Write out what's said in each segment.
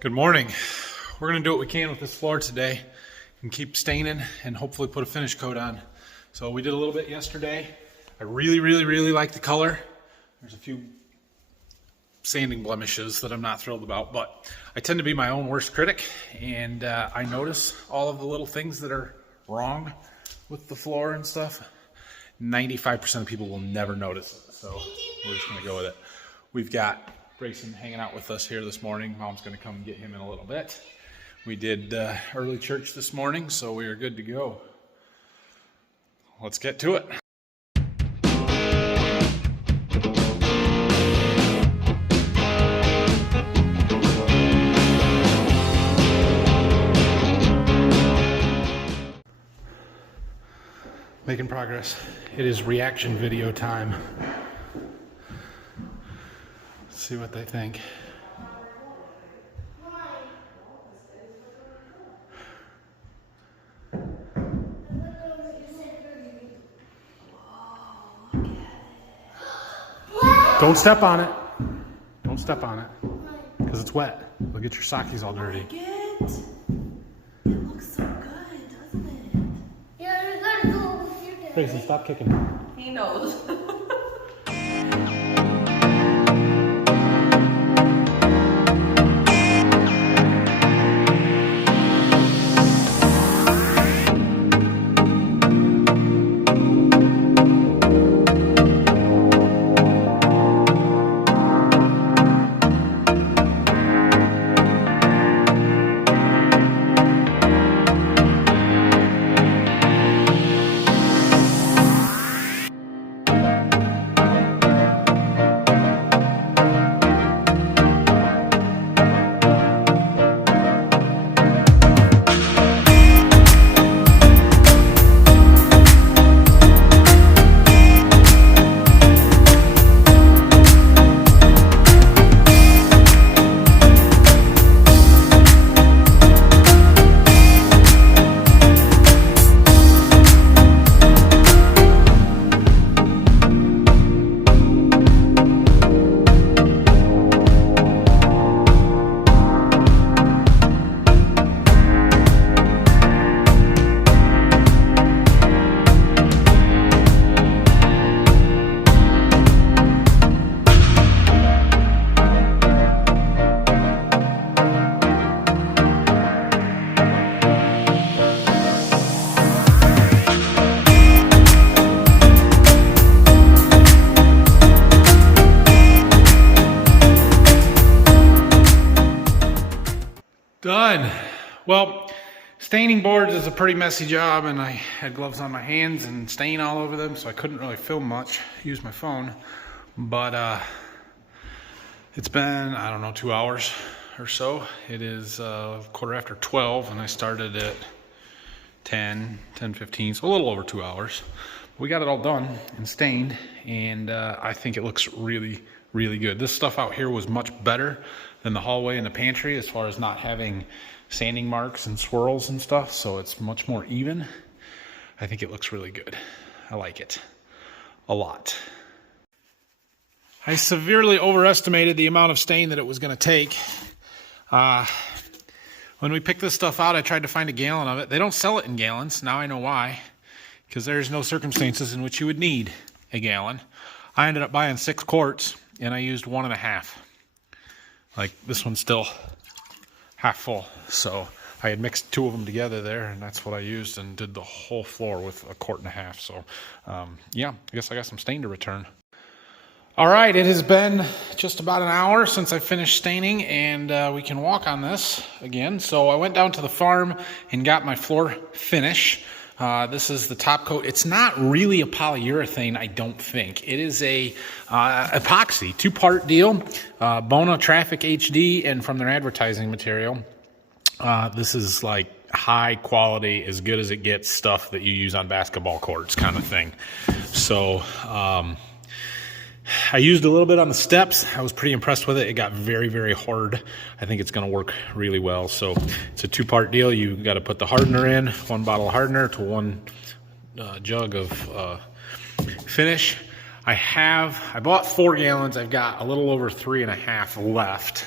Good morning. We're going to do what we can with this floor today and keep staining and hopefully put a finish coat on. So we did a little bit yesterday. I really like the color. There's a few sanding blemishes that I'm not thrilled about, but I tend to be my own worst critic, and I notice all of the little things that are wrong with the floor and stuff. 95% of people will never notice it, so we're just going to go with it. We've got Grayson hanging out with us here this morning. Mom's going to come get him in a little bit. We did early church this morning, so we are good to go. Let's get to it. Making progress. It is reaction video time. Let's see what they think. Don't step on it. Don't step on it. Because it's wet. Look at your sockies all dirty. It looks so good, doesn't it? Yeah, you gotta go with your dad. Grayson, stop kicking. He knows. Done. Well, staining boards is a pretty messy job, and I had gloves on my hands and stain all over them, so I couldn't really film much, use my phone. But it's been, I don't know, 2 hours or so. It is 12:15, and I started at 10:15, so a little over 2 hours. We got it all done and stained, and I think it looks really good. This stuff out here was much better than the hallway and the pantry as far as not having sanding marks and swirls and stuff, so it's much more even. I think it looks really good. I like it a lot. I severely overestimated the amount of stain that it was going to take. When we picked this stuff out, I tried to find a gallon of it. They don't sell it in gallons. Now I know why, because there's no circumstances in which you would need a gallon. I ended up buying 6 quarts, and I used 1.5. Like, this one's still half full, so I had mixed 2 of them together there, and that's what I used, and did the whole floor with 1.5 quarts. So yeah, I guess I got some stain to return. All right, it has been just about an hour since I finished staining, and we can walk on this again. So I went down to the farm and got my floor finish. This is the top coat. It's not really a polyurethane, I don't think. It is a epoxy, 2-part deal. Bona Traffic HD, and from their advertising material, this is like high quality, as good as it gets stuff that you use on basketball courts kind of thing. So I used a little bit on the steps. I was pretty impressed with it. It got very hard. I think it's going to work really well. So it's a 2-part deal. You got to put the hardener in, 1 bottle of hardener to 1 jug of finish. I bought 4 gallons. I've got a little over 3.5 left.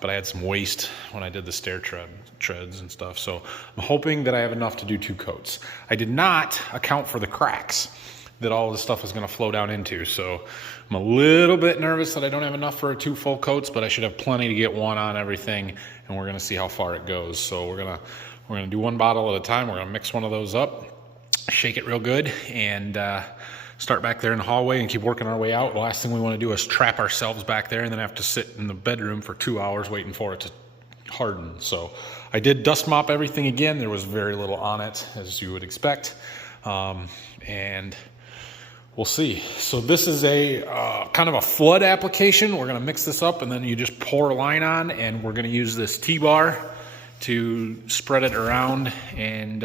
but I had some waste when I did the stair treads and stuff. So I'm hoping that I have enough to do 2 coats. I did not account for the cracks that all this stuff is going to flow down into. So I'm a little bit nervous that I don't have enough for 2 full coats, but I should have plenty to get one on everything, and we're going to see how far it goes. So we're going to do 1 bottle at a time. We're going to mix one of those up, shake it real good, and start back there in the hallway and keep working our way out. The last thing we want to do is trap ourselves back there and then have to sit in the bedroom for 2 hours waiting for it to harden. So I did dust mop everything again. There was very little on it, as you would expect, and we'll see. So this is a kind of a flood application. We're going to mix this up, and then you just pour a line on, and we're going to use this T-bar to spread it around and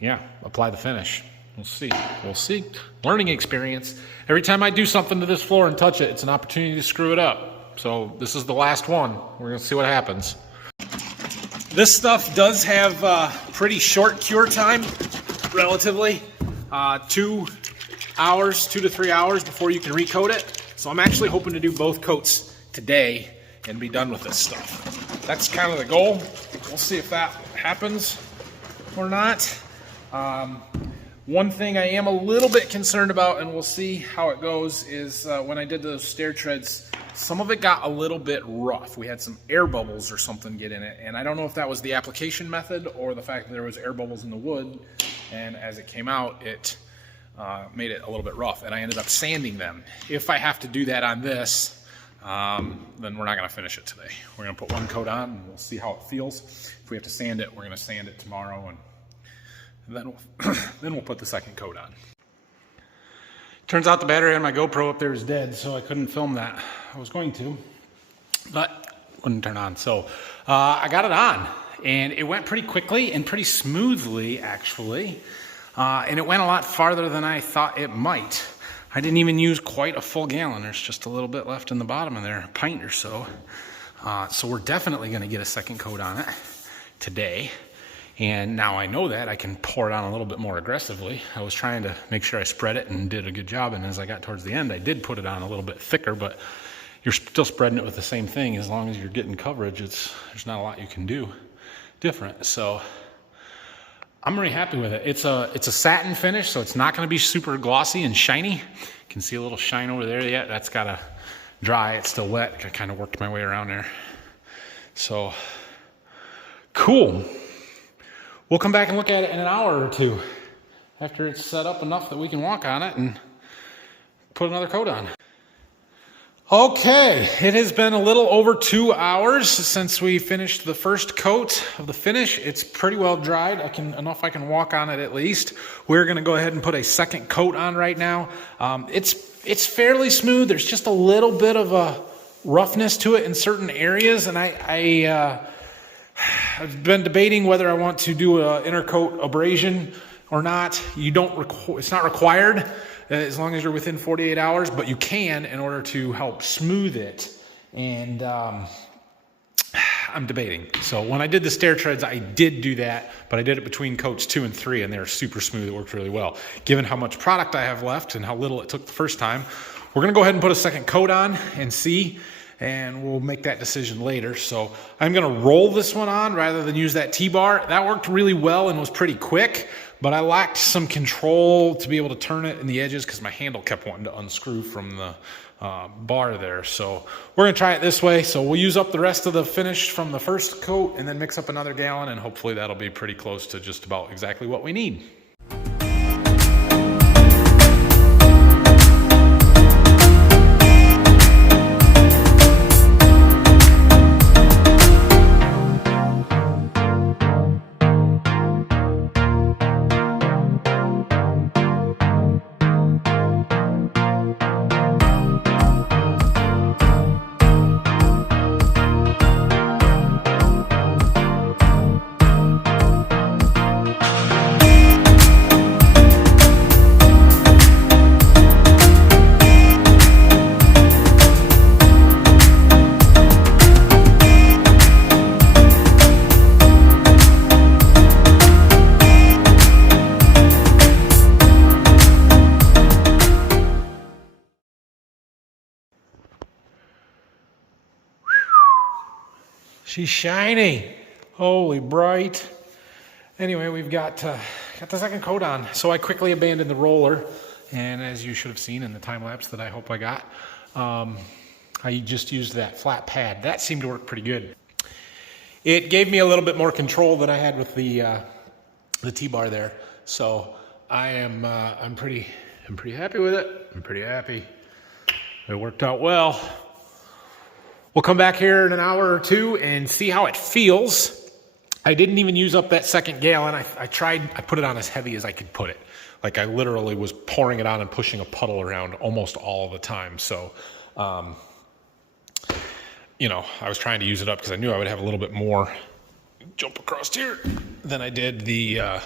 yeah, apply the finish. We'll see. We'll see. Learning experience. Every time I do something to this floor and touch it, it's an opportunity to screw it up. So this is the last one. We're going to see what happens. This stuff does have pretty short cure time, relatively. 2 hours, 2 to 3 hours before you can recoat it. So I'm actually hoping to do both coats today and be done with this stuff. That's kind of the goal. We'll see if that happens or not. One thing I am a little bit concerned about, and we'll see how it goes, is when I did those stair treads, some of it got a little bit rough. We had some air bubbles or something get in it, and I don't know if that was the application method or the fact that there was air bubbles in the wood, and as it came out, it made it a little bit rough, and I ended up sanding them. If I have to do that on this, then we're not going to finish it today. We're going to put 1 coat on, and we'll see how it feels. If we have to sand it, we're going to sand it tomorrow, and then we'll put the 2nd coat on. Turns out the battery on my GoPro up there is dead, so I couldn't film that. I was going to, but wouldn't turn on. So I got it on, and it went pretty quickly and pretty smoothly, actually. And it went a lot farther than I thought it might. I didn't even use quite a full gallon. There's just a little bit left in the bottom of there, a pint or so. So we're definitely going to get a 2nd coat on it today. And now I know that, I can pour it on a little bit more aggressively. I was trying to make sure I spread it and did a good job, and as I got towards the end, I did put it on a little bit thicker, but you're still spreading it with the same thing. As long as you're getting coverage, there's not a lot you can do different. So I'm really happy with it. It's a satin finish, so it's not going to be super glossy and shiny. You can see a little shine over there yet. That's got to dry. It's still wet. I kind of worked my way around there. So cool. We'll come back and look at it in an hour or 2 after it's set up enough that we can walk on it and put another coat on. Okay, it has been a little over 2 hours since we finished the first coat of the finish. It's pretty well dried. I can walk on it at least. We're going to go ahead and put a 2nd coat on right now. It's fairly smooth. There's just a little bit of a roughness to it in certain areas, and I've been debating whether I want to do an inner coat abrasion or not. It's not required as long as you're within 48 hours, but you can in order to help smooth it. And I'm debating. So when I did the stair treads, I did do that, but I did it between coats 2 and 3, and they're super smooth. It worked really well. Given how much product I have left and how little it took the first time, we're going to go ahead and put a 2nd coat on and see. And we'll make that decision later. So I'm going to roll this one on rather than use that T-bar. That worked really well and was pretty quick, but I lacked some control to be able to turn it in the edges because my handle kept wanting to unscrew from the bar there. So we're going to try it this way. So we'll use up the rest of the finish from the first coat and then mix up another gallon, and hopefully that'll be pretty close to just about exactly what we need. She's shiny. Holy bright. Anyway, we've got the second coat on. So I quickly abandoned the roller. And as you should have seen in the time lapse that I hope I got, I just used that flat pad. That seemed to work pretty good. It gave me a little bit more control than I had with the T-bar there. So I'm pretty happy with it. I'm pretty happy. It worked out well. We'll come back here in an hour or two and see how it feels. I didn't even use up that second gallon. I put it on as heavy as I could put it. Like I literally was pouring it on and pushing a puddle around almost all the time. So, you know, I was trying to use it up because I knew I would have a little bit more jump across here than I did the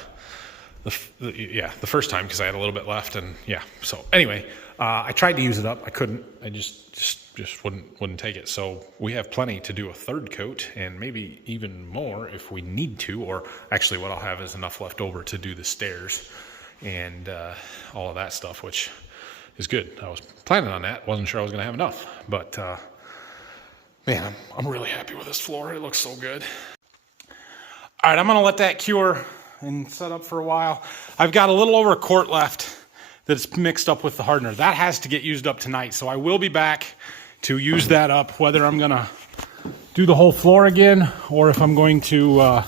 first time because I had a little bit left. And yeah, so anyway, I tried to use it up. I couldn't. I just wouldn't take it. So we have plenty to do a third coat and maybe even more if we need to. Or actually, what I'll have is enough left over to do the stairs and all of that stuff, which is good. I was planning on that. Wasn't sure I was going to have enough, but man, I'm really happy with this floor. It looks so good. All right, I'm going to let that cure and set up for a while. I've got a little over a quart left that's mixed up with the hardener. That has to get used up tonight, so I will be back to use that up, whether I'm going to do the whole floor again or if I'm going to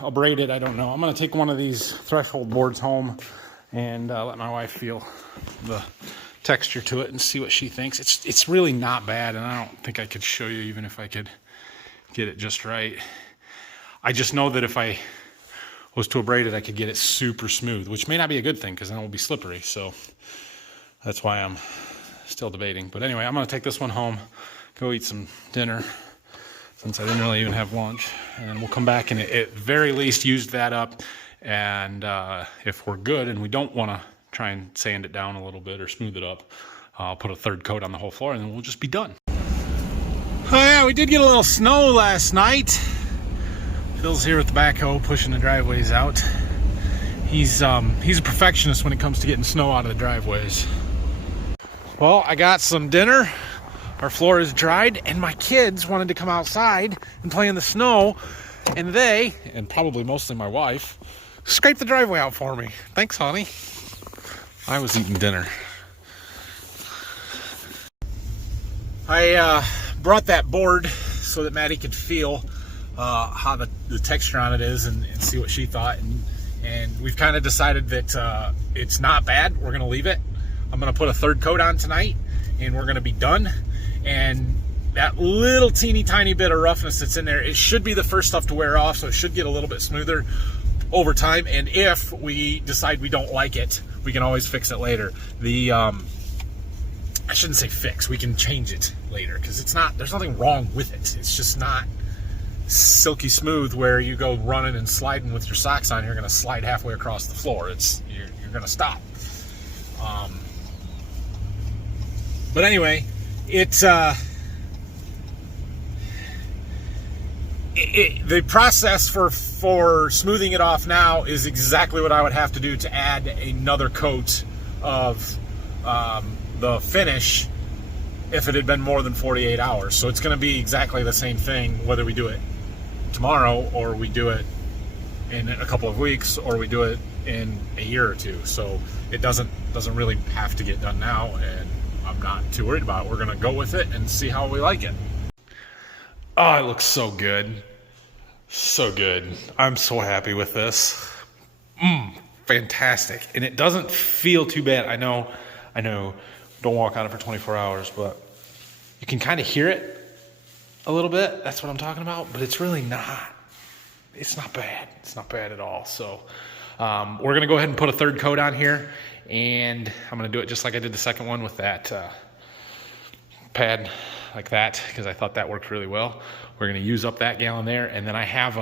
abrade it, I don't know. I'm going to take one of these threshold boards home and let my wife feel the texture to it and see what she thinks. It's really not bad, and I don't think I could show you even if I could get it just right. I just know that if I was to abrade it, I could get it super smooth, which may not be a good thing because then it will be slippery. So that's why I'm still debating. But anyway, I'm going to take this one home, go eat some dinner since I didn't really even have lunch. And we'll come back and at very least use that up. And if we're good and we don't want to try and sand it down a little bit or smooth it up, I'll put a third coat on the whole floor and then we'll just be done. Oh yeah, we did get a little snow last night. Phil's here with the backhoe pushing the driveways out. He's a perfectionist when it comes to getting snow out of the driveways. Well, I got some dinner. Our floor is dried, and my kids wanted to come outside and play in the snow, and they, and probably mostly my wife, scraped the driveway out for me. Thanks, honey. I was eating dinner. I brought that board so that Maddie could feel how the texture on it is and see what she thought. And we've kind of decided that it's not bad. We're going to leave it. I'm going to put a third coat on tonight, and we're going to be done. And that little teeny tiny bit of roughness that's in there, it should be the first stuff to wear off, so it should get a little bit smoother over time. And if we decide we don't like it, we can always fix it later. I shouldn't say fix, we can change it later, because it's not, there's nothing wrong with it. It's just not silky smooth where you go running and sliding with your socks on, you're going to slide halfway across the floor. You're going to stop. But anyway, the process for smoothing it off now is exactly what I would have to do to add another coat of the finish if it had been more than 48 hours. So it's going to be exactly the same thing whether we do it tomorrow or we do it in a couple of weeks or we do it in a year or two. So it doesn't really have to get done now, and I'm not too worried about it. We're going to go with it and see how we like it. Oh, it looks so good. So good. I'm so happy with this. Fantastic. And it doesn't feel too bad. I know. Don't walk on it for 24 hours, but you can kind of hear it a little bit. That's what I'm talking about, but it's really not. It's not bad. It's not bad at all. So we're going to go ahead and put a third coat on here, and I'm going to do it just like I did the second one with that pad like that, because I thought that worked really well. We're going to use up that gallon there, and then I have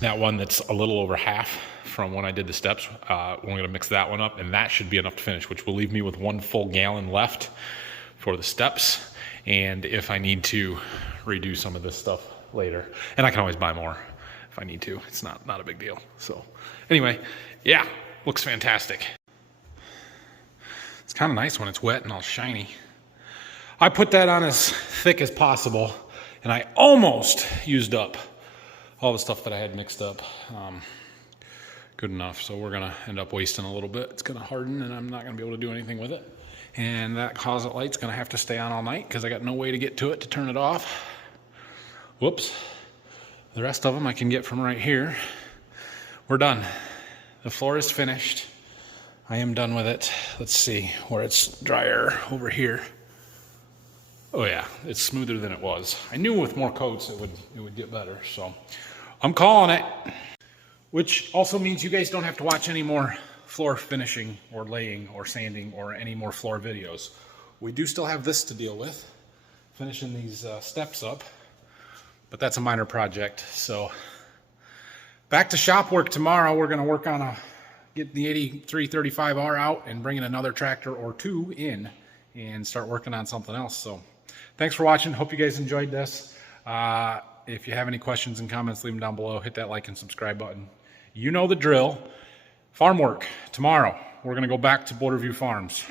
that one that's a little over half from when I did the steps. We're going to mix that one up, and that should be enough to finish, which will leave me with 1 full gallon left for the steps. And if I need to redo some of this stuff later, and I can always buy more if I need to. It's not a big deal. So anyway, yeah, looks fantastic. It's kind of nice when it's wet and all shiny. I put that on as thick as possible, and I almost used up all the stuff that I had mixed up. Good enough, so we're gonna end up wasting a little bit. It's gonna harden and I'm not gonna be able to do anything with it. And that closet light's gonna have to stay on all night because I got no way to get to it to turn it off. Whoops. The rest of them I can get from right here. We're done. The floor is finished. I am done with it. Let's see where it's drier over here. Oh yeah, it's smoother than it was. I knew with more coats it would get better, so I'm calling it. Which also means you guys don't have to watch any more floor finishing or laying or sanding or any more floor videos. We do still have this to deal with, finishing these steps up, but that's a minor project. So back to shop work tomorrow. We're gonna work on getting the 8335R out and bringing another tractor or two in and start working on something else. So thanks for watching. Hope you guys enjoyed this. If you have any questions and comments, leave them down below. Hit that like and subscribe button. You know the drill. Farm work tomorrow. We're going to go back to Border View Farms.